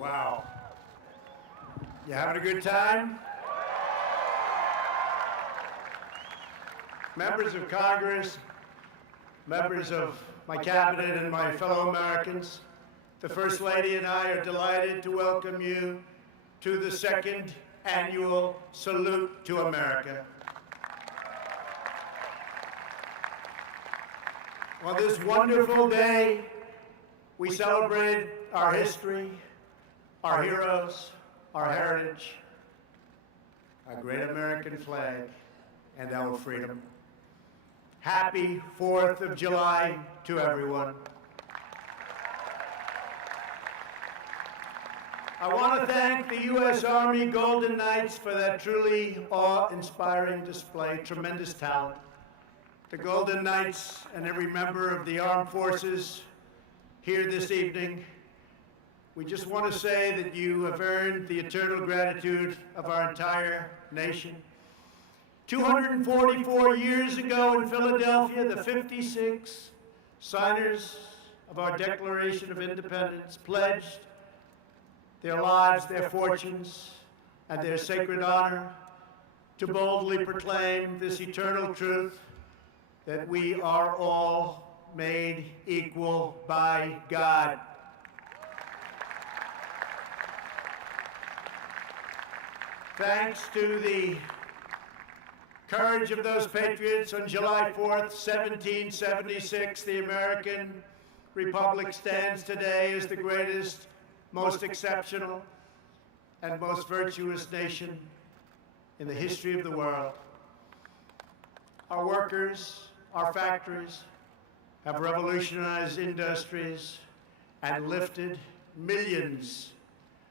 Wow. You having a good time? Members of Congress, members of my cabinet and my fellow Americans, the First Lady and I are delighted to welcome you to the second annual Salute to America. On this wonderful day, we celebrate our history, our heroes, our heritage, our great American flag, and our freedom. Happy 4th of July to everyone. I want to thank the U.S. Army Golden Knights for that truly awe-inspiring display, tremendous talent. The Golden Knights and every member of the armed forces here this evening, we just want to say that you have earned the eternal gratitude of our entire nation. 244 years ago in Philadelphia, the 56 signers of our Declaration of Independence pledged their lives, their fortunes, and their sacred honor to boldly proclaim this eternal truth that we are all made equal by God. Thanks to the courage of those patriots, on July 4th, 1776, the American Republic stands today as the greatest, most exceptional, and most virtuous nation in the history of the world. Our workers, our factories, have revolutionized industries and lifted millions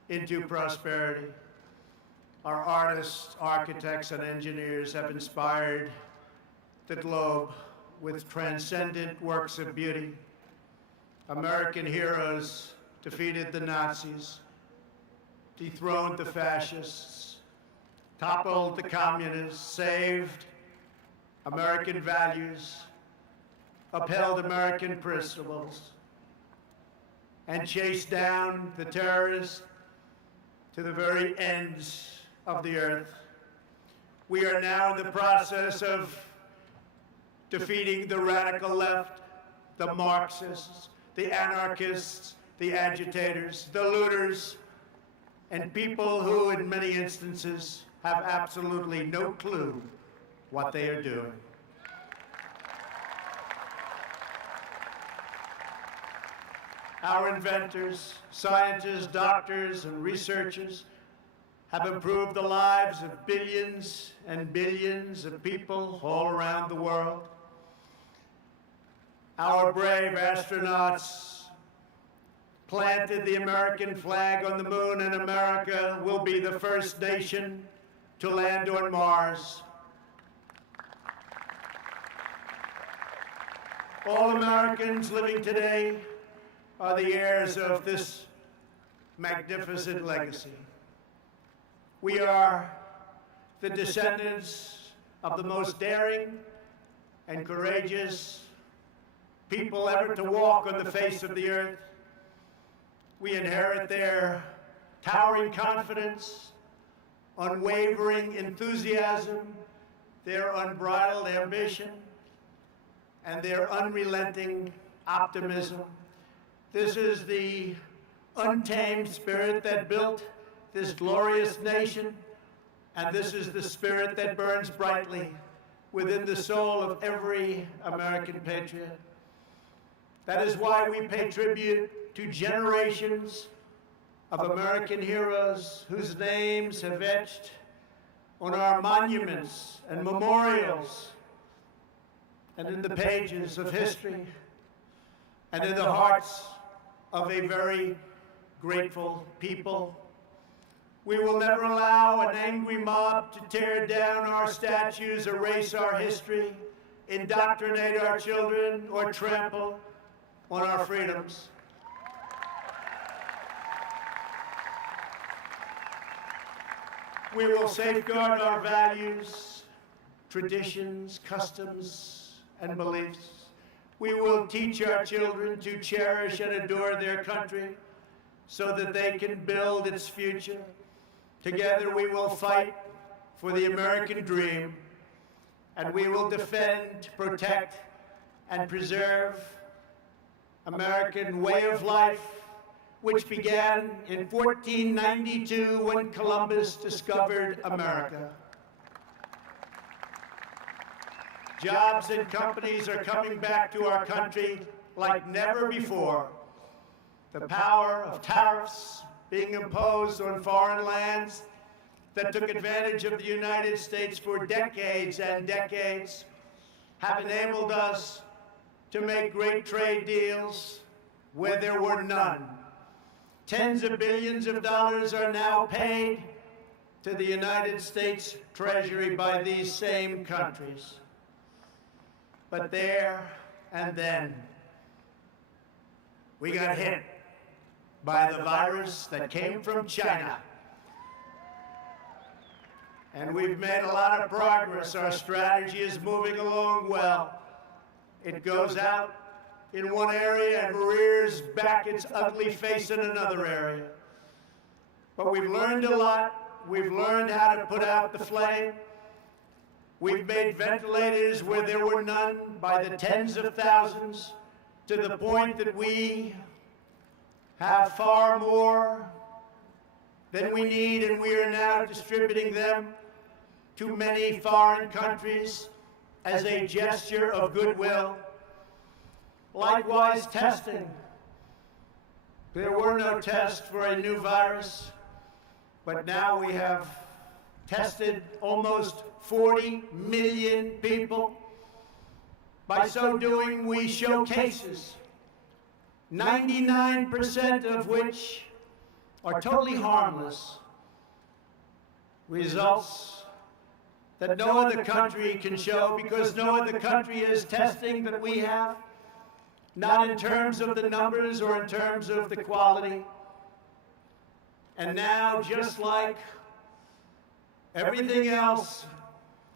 into prosperity. Our artists, architects, and engineers have inspired the globe with transcendent works of beauty. American heroes defeated the Nazis, dethroned the fascists, toppled the communists, saved American values, upheld American principles, and chased down the terrorists to the very ends of the earth. We are now in the process of defeating the radical left, the Marxists, the anarchists, the agitators, the looters, and people who, in many instances, have absolutely no clue what they are doing. Our inventors, scientists, doctors, and researchers have improved the lives of billions and billions of people all around the world. Our brave astronauts planted the American flag on the moon, and America will be the first nation to land on Mars. All Americans living today are the heirs of this magnificent legacy. We are the descendants of the most daring and courageous people ever to walk on the face of the earth. We inherit their towering confidence, unwavering enthusiasm, their unbridled ambition, and their unrelenting optimism. This is the untamed spirit that built this glorious nation, and this is the spirit that burns brightly within the soul of every American patriot. That is why we pay tribute to generations of American heroes whose names have etched on our monuments and memorials and in the pages of history and in the hearts of a very grateful people. We will never allow an angry mob to tear down our statues, erase our history, indoctrinate our children, or trample on our freedoms. We will safeguard our values, traditions, customs, and beliefs. We will teach our children to cherish and adore their country, so that they can build its future. Together we will fight for the American dream, and we will defend, protect, and preserve American way of life, which began in 1492 when Columbus discovered America. Jobs and companies are coming back to our country like never before. The power of tariffs being imposed on foreign lands that took advantage of the United States for decades and decades have enabled us to make great trade deals where there were none. Tens of billions of dollars are now paid to the United States Treasury by these same countries. But there and then, we got hit by the virus that came from China. And we've made a lot of progress. Our strategy is moving along well. It goes out in one area and rears back its ugly face in another area. But we've learned a lot. We've learned how to put out the flame. We've made ventilators where there were none by the tens of thousands, to the point that we have far more than we need, and we are now distributing them to many foreign countries as a gesture of goodwill. Likewise, testing. There were no tests for a new virus, but now we have tested almost 40 million people. By so doing, we show cases, 99% of which are totally harmless. Results that no other country can show, because no other country is testing that we have, not in terms of the numbers or in terms of the quality. And now, just like everything else,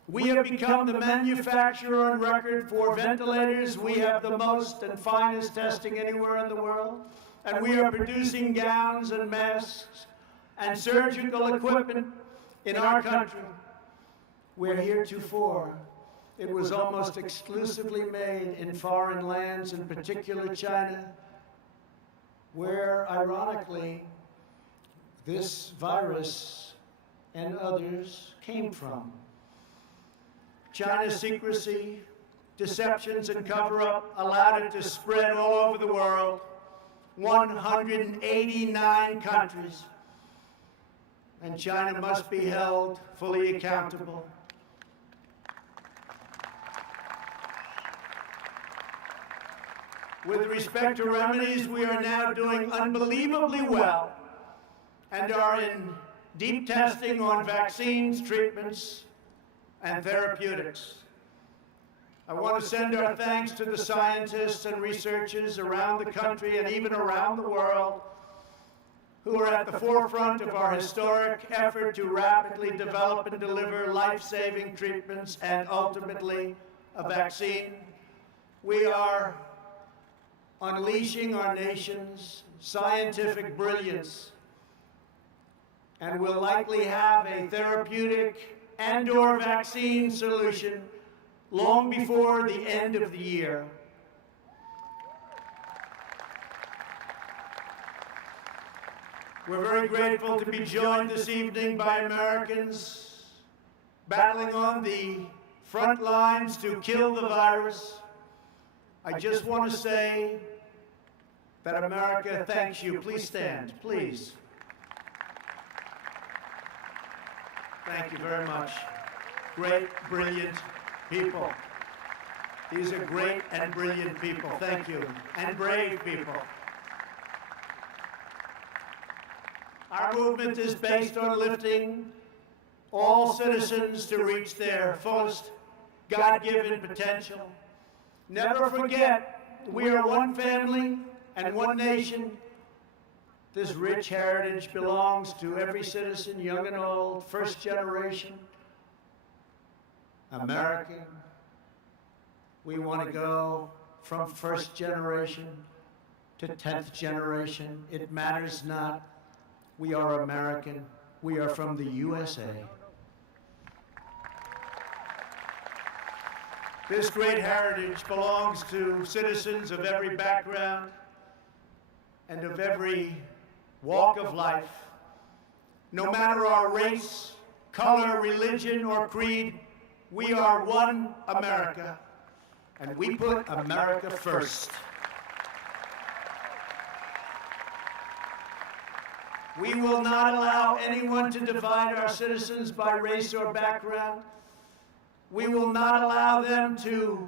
we have become the manufacturer on record for ventilators. We have the most and finest testing anywhere in the world. And we are producing gowns and masks and surgical equipment in our country, where heretofore it was almost exclusively made in foreign lands, in particular China, where, ironically, this virus and others came from. China's secrecy, deceptions, and cover-up allowed it to spread all over the world, 189 countries. And China must be held fully accountable. With respect to remedies, we are now doing unbelievably well and are in deep testing on vaccines, treatments, and therapeutics. I want to send our thanks to the scientists and researchers around the country and even around the world who are at the forefront of our historic effort to rapidly develop and deliver life-saving treatments and ultimately a vaccine. We are unleashing our nation's scientific brilliance and will likely have a therapeutic and/or vaccine solution long before the end of the year. We're very grateful to be joined this evening by Americans battling on the front lines to kill the virus. I just want to say that America thanks you. Please stand, please. Thank you very much. Great, brilliant people. These are great and brilliant people. Thank you. And brave people. Our movement is based on lifting all citizens to reach their fullest God-given potential. Never forget, we are one family and one nation. This rich heritage belongs to every citizen, young and old, first generation American. We want to go from first generation to 10th generation, it matters not. We are American. We are from the USA. This great heritage belongs to citizens of every background and of every walk of life. No matter our race, color, religion, or creed, we are one America, and we put America first. We will not allow anyone to divide our citizens by race or background. We will not allow them to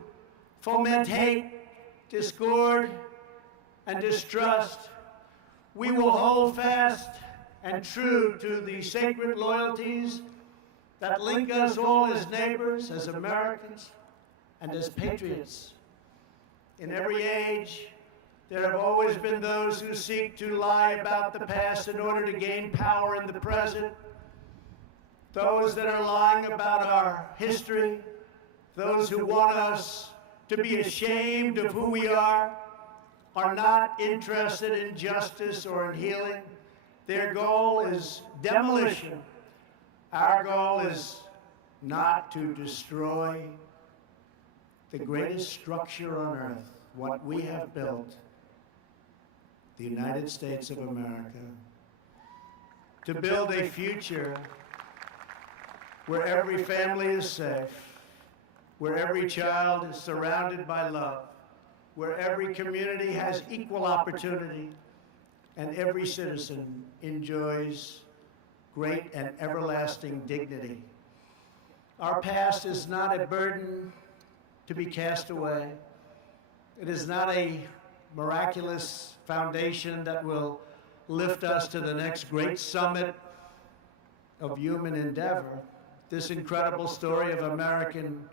foment hate, discord, and distrust. We will hold fast and true to the sacred loyalties that link us all as neighbors, as Americans, and as patriots. In every age, there have always been those who seek to lie about the past in order to gain power in the present. Those that are lying about our history, those who want us to be ashamed of who we are not interested in justice or in healing. Their goal is demolition. Our goal is not to destroy the greatest structure on earth, what we have built, the United States of America, to build a future where every family is safe, where every child is surrounded by love, where every community has equal opportunity, and every citizen enjoys great and everlasting dignity. Our past is not a burden to be cast away. It is not a miraculous foundation that will lift us to the next great summit of human endeavor. This incredible story of American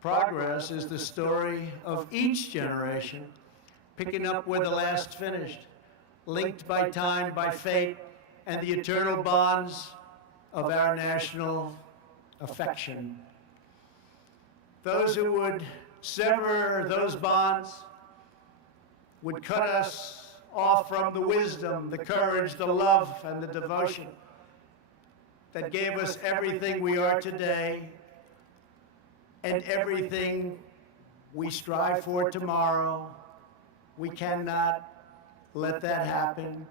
progress is the story of each generation, picking up where the last finished, linked by time, by fate, and the eternal bonds of our national affection. Those who would sever those bonds would cut us off from the wisdom, the courage, the love, and the devotion that gave us everything we are today and everything we strive for tomorrow. We cannot let that happen.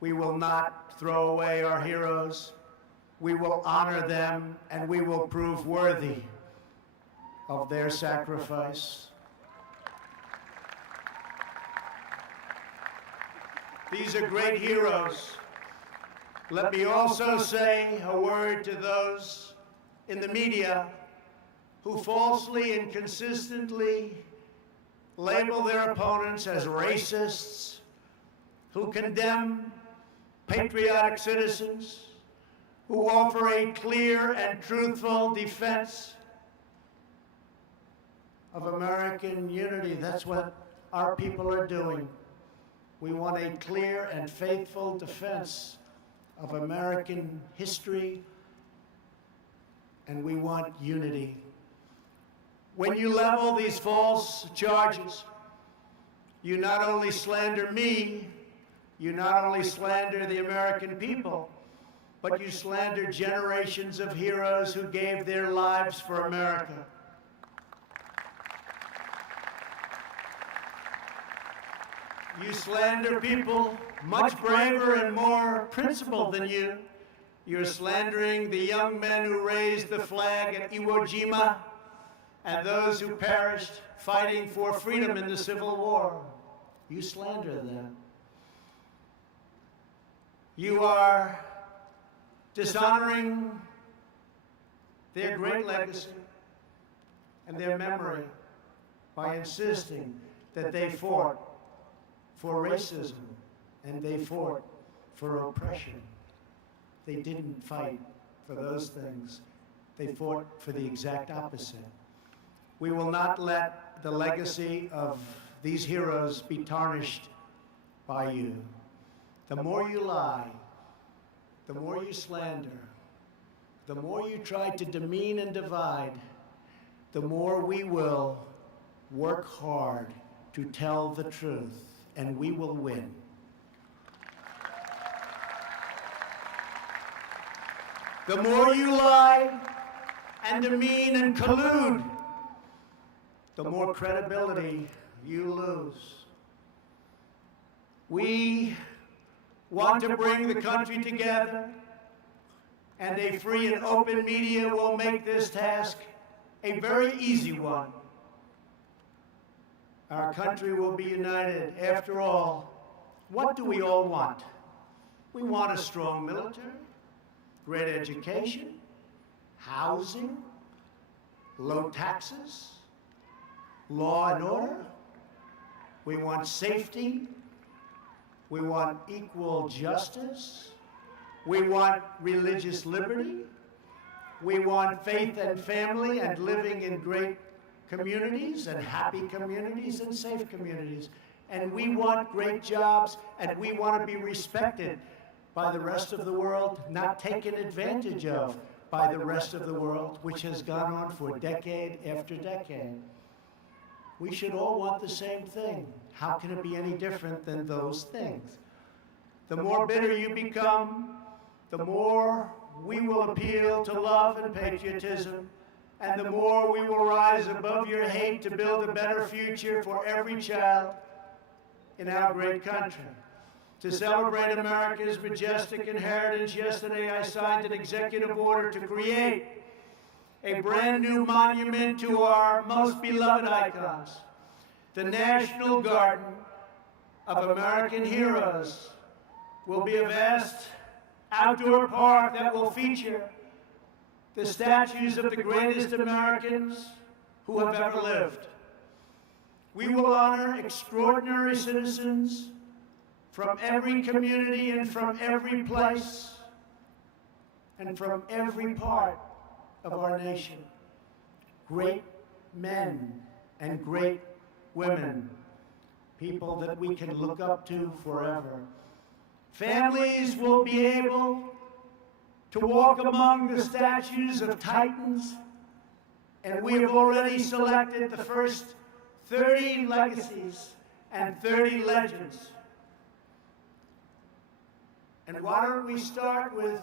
We will not throw away our heroes. We will honor them, and we will prove worthy of their sacrifice. These are great heroes. Let me also say a word to those in the media who falsely and consistently label their opponents as racists, who condemn patriotic citizens, who offer a clear and truthful defense of American unity. That's what our people are doing. We want a clear and faithful defense of American history, and we want unity. When you level these false charges, you not only slander me, you not only slander the American people, but you slander generations of heroes who gave their lives for America. You slander people much braver and more principled than you. You're slandering the young men who raised the flag at Iwo Jima and those who perished fighting for freedom in the Civil War. You slander them. You are dishonoring their great legacy and their memory by insisting that they fought for racism and they fought for oppression. They didn't fight for those things. They fought for the exact opposite. We will not let the legacy of these heroes be tarnished by you. The more you lie, the more you slander, the more you try to demean and divide, the more we will work hard to tell the truth and we will win. The more you lie and demean and collude, the more credibility you lose. We want to bring the country together, and a free and open media will make this task a very easy one. Our country will be united. After all, what do we all want? We want a strong military, great education, housing, low taxes, law and order. We want safety. We want equal justice. We want religious liberty. We want faith and family and living in great communities and happy communities and safe communities. And we want great jobs, and we want to be respected by the rest of the world, not taken advantage of by the rest of the world, which has gone on for decade after decade. We should all want the same thing. How can it be any different than those things? The more bitter you become, the more we will appeal to love and patriotism, and the more we will rise above your hate to build a better future for every child in our great country. To celebrate America's majestic inheritance, yesterday I signed an executive order to create a brand new monument to our most beloved icons, the National Garden of American Heroes. Will be a vast outdoor park that will feature the statues of the greatest Americans who have ever lived. We will honor extraordinary citizens from every community and from every place and from every part of our nation. Great men and great women, people that we can look up to forever. Families will be able to walk among the statues of titans, and we have already selected the first 30 legacies and 30 legends. And why don't we start with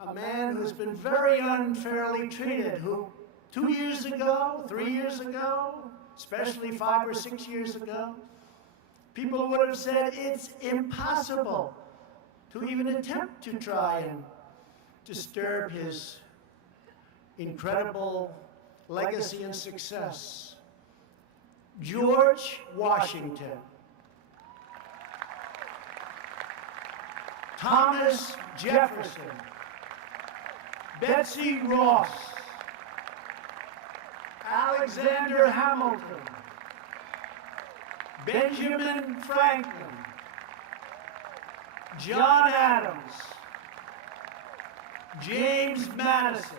a man who's been very unfairly treated, who 2 years ago, 3 years ago, especially 5 or 6 years ago, people would have said it's impossible to even attempt to try and disturb his incredible legacy and success. George Washington, Thomas Jefferson, Betsy Ross, Alexander Hamilton, Benjamin Franklin, John Adams, James Madison,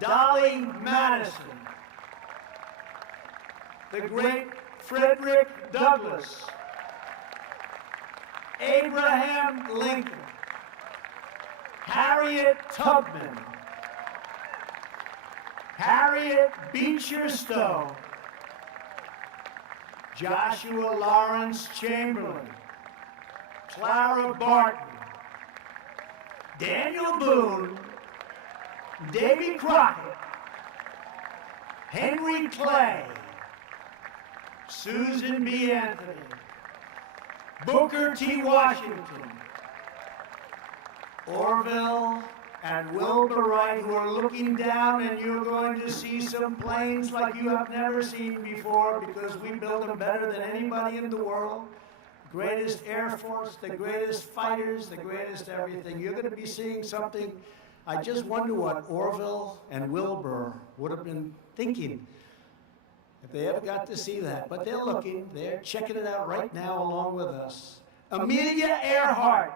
Dolly Madison, the great Frederick Douglass, Abraham Lincoln, Harriet Tubman, Harriet Beecher Stowe, Joshua Lawrence Chamberlain, Clara Barton, Daniel Boone, Davy Crockett, Henry Clay, Susan B. Anthony, Booker T. Washington, Orville and Wilbur Wright, who are looking down, and you're going to see some planes like you have never seen before, because we build them better than anybody in the world. Greatest Air Force, the greatest fighters, the greatest everything. You're going to be seeing something. I just wonder what Orville and Wilbur would have been thinking if they ever got to see that. But they're looking, they're checking it out right now along with us. Amelia Earhart,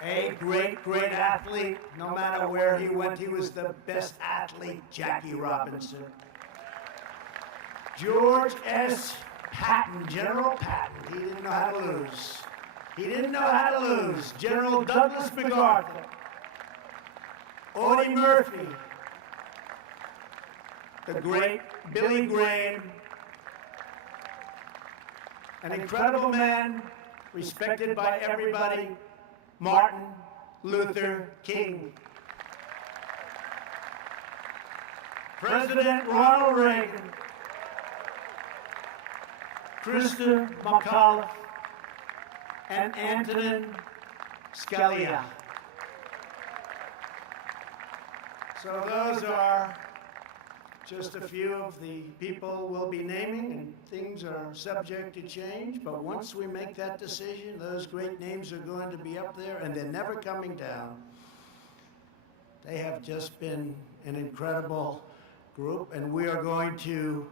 a great, great athlete. No matter where he went, he was the best athlete. Jackie Robinson. George S. Patton, General Patton. He didn't know how to lose. He didn't know how to lose. General Douglas MacArthur. Audie Murphy. the great Billy Graham, an incredible man respected by everybody, Martin Luther King. President Ronald Reagan, Krista McAuliffe, and Antonin Scalia. So those are just a few of the people we'll be naming, and things are subject to change, but once we make that decision, those great names are going to be up there, and they're never coming down. They have just been an incredible group, and we are going to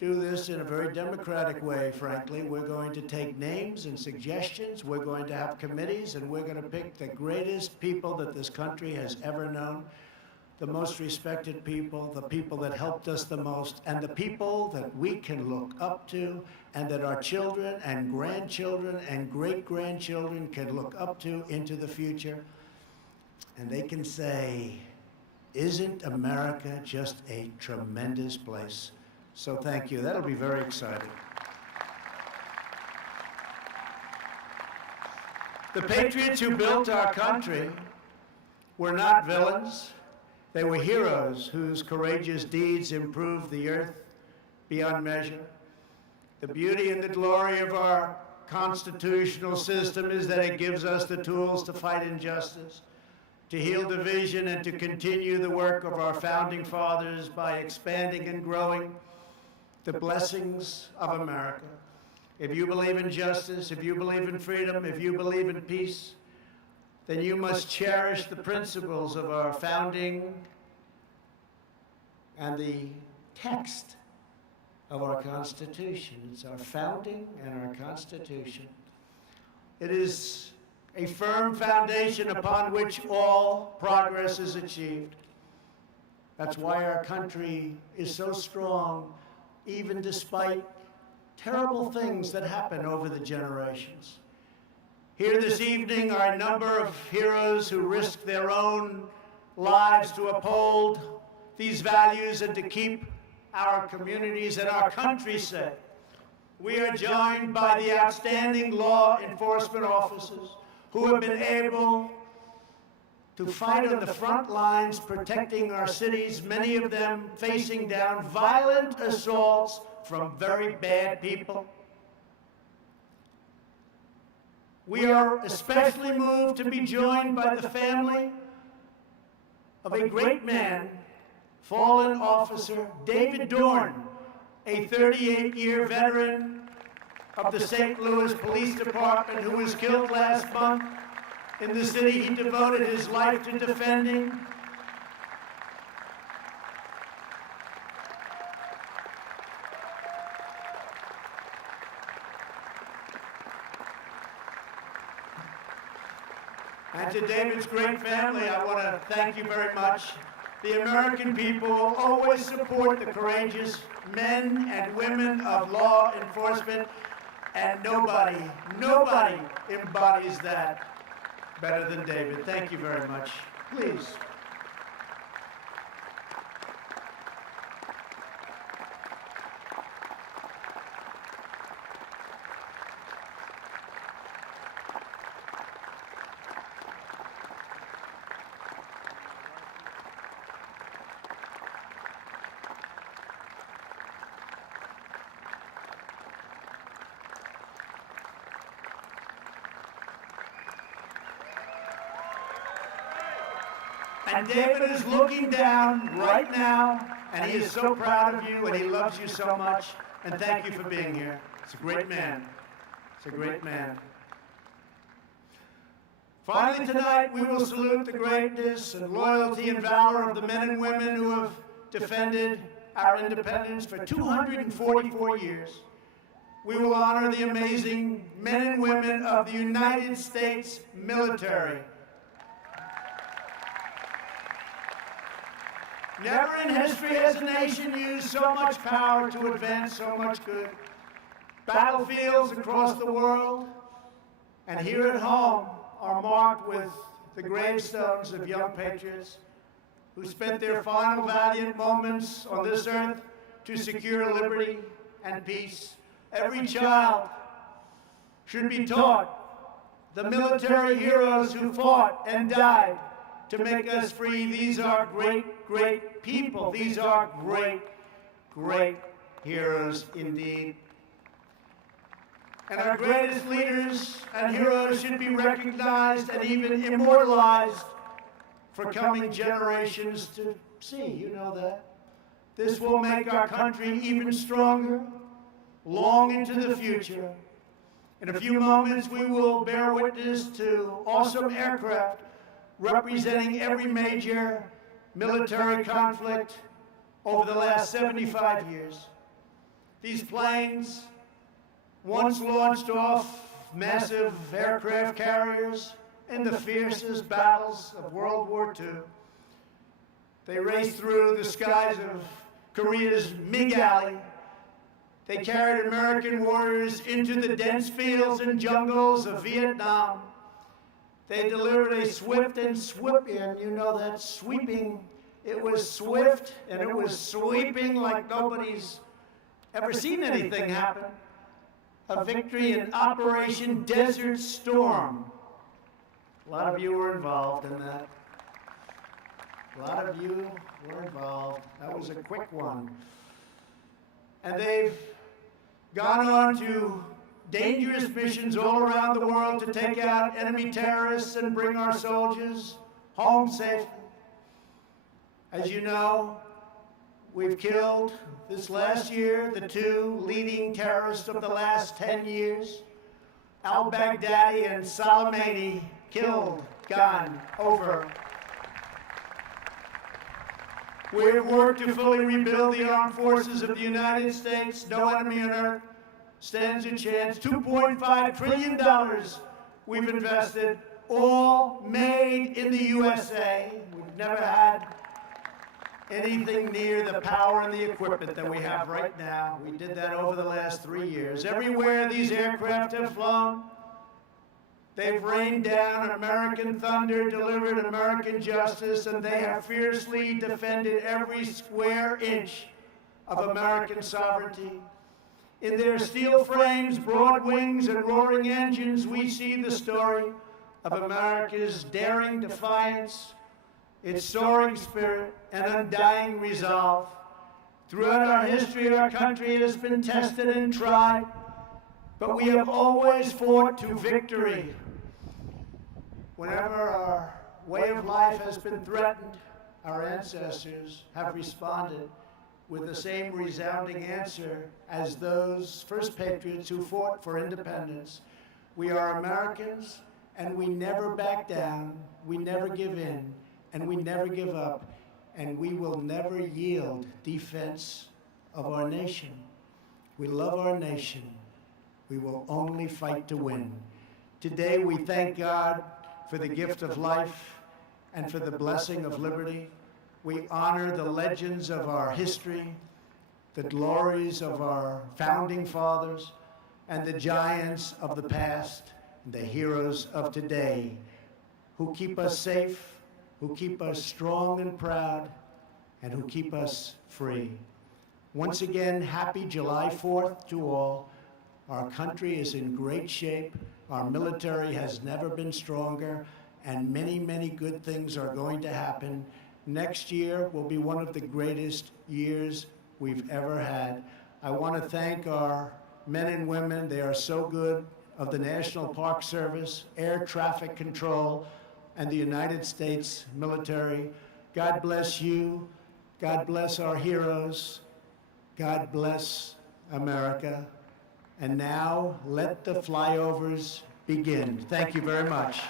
do this in a very democratic way, frankly. We're going to take names and suggestions, we're going to have committees, and we're going to pick the greatest people that this country has ever known, the most respected people, the people that helped us the most, and the people that we can look up to, and that our children and grandchildren and great-grandchildren can look up to into the future. And they can say, isn't America just a tremendous place? So thank you. That'll be very exciting. The patriots who built our country were not villains. They were heroes whose courageous deeds improved the earth beyond measure. The beauty and the glory of our constitutional system is that it gives us the tools to fight injustice, to heal division, and to continue the work of our founding fathers by expanding and growing the blessings of America. If you believe in justice, if you believe in freedom, if you believe in peace, then you must cherish the principles of our founding and the text of our Constitution. It's our founding and our Constitution. It is a firm foundation upon which all progress is achieved. That's why our country is so strong, even despite terrible things that happen over the generations. Here this evening are a number of heroes who risked their own lives to uphold these values and to keep our communities and our country safe. We are joined by the outstanding law enforcement officers who have been able to fight on the front lines protecting our cities, many of them facing down violent assaults from very bad people. We are especially moved to be joined by the family of a great man, fallen officer David Dorn, a 38-year veteran of the St. Louis Police Department who was killed last month in the city he devoted his life to defending. And to David's great family, I want to thank you very much. The American people will always support the courageous men and women of law enforcement, and nobody embodies that better than David. Thank you very much. Please. And David is looking down right now, and he is so proud of you, and he loves you so much. And thank you for being here. It's a great man. It's a great man. Finally tonight, we will salute the greatness and loyalty and valor of the men and women who have defended our independence for 244 years. We will honor the amazing men and women of the United States military. Never in history has a nation used so much power to advance so much good. Battlefields across the world and here at home are marked with the gravestones of young patriots who spent their final valiant moments on this earth to secure liberty and peace. Every child should be taught the military heroes who fought and died to make us free. These are great, great people. These are great, great heroes indeed. And our greatest leaders and heroes should be recognized and even immortalized for coming generations to see. You know that. This will make our country even stronger, long into the future. In a few moments, we will bear witness to awesome aircraft representing every major military conflict over the last 75 years. These planes once launched off massive aircraft carriers in the fiercest battles of World War II. They raced through the skies of Korea's MiG Alley. They carried American warriors into the dense fields and jungles of Vietnam. They delivered a swift and sweeping, you know that sweeping, it was swift and it was sweeping like nobody's ever seen anything happen. A victory in Operation Desert Storm. A lot of you were involved in that. A lot of you were involved. That was a quick one. And they've gone on to dangerous missions all around the world to take out enemy terrorists and bring our soldiers home safely. As you know, we've killed this last year the two leading terrorists of the last 10 years, al-Baghdadi and Soleimani, killed, gone, over. We've worked to fully rebuild the armed forces of the United States. No enemy on earth stands a chance. $2.5 trillion we've invested, all made in the USA. We've never had anything near the power and the equipment that we have right now. We did that over the last 3 years. Everywhere these aircraft have flown, they've rained down American thunder, delivered American justice, and they have fiercely defended every square inch of American sovereignty. In their steel frames, broad wings, and roaring engines, we see the story of America's daring defiance, its soaring spirit, and undying resolve. Throughout our history, our country has been tested and tried, but we have always fought to victory. Whenever our way of life has been threatened, our ancestors have responded with the same resounding answer as those first patriots who fought for independence. We are Americans, and we never back down, we never give in, and we never give up, and we will never yield defense of our nation. We love our nation. We will only fight to win. Today we thank God for the gift of life and for the blessing of liberty. We honor the legends of our history, the glories of our founding fathers, and the giants of the past, the heroes of today, who keep us safe, who keep us strong and proud, and who keep us free. Once again, happy July 4th to all. Our country is in great shape. Our military has never been stronger, and many, many good things are going to happen. Next year will be one of the greatest years we've ever had. I want to thank our men and women. They are so good, of the National Park Service, Air Traffic Control, and the United States military. God bless you. God bless our heroes. God bless America. And now, let the flyovers begin. Thank you very much.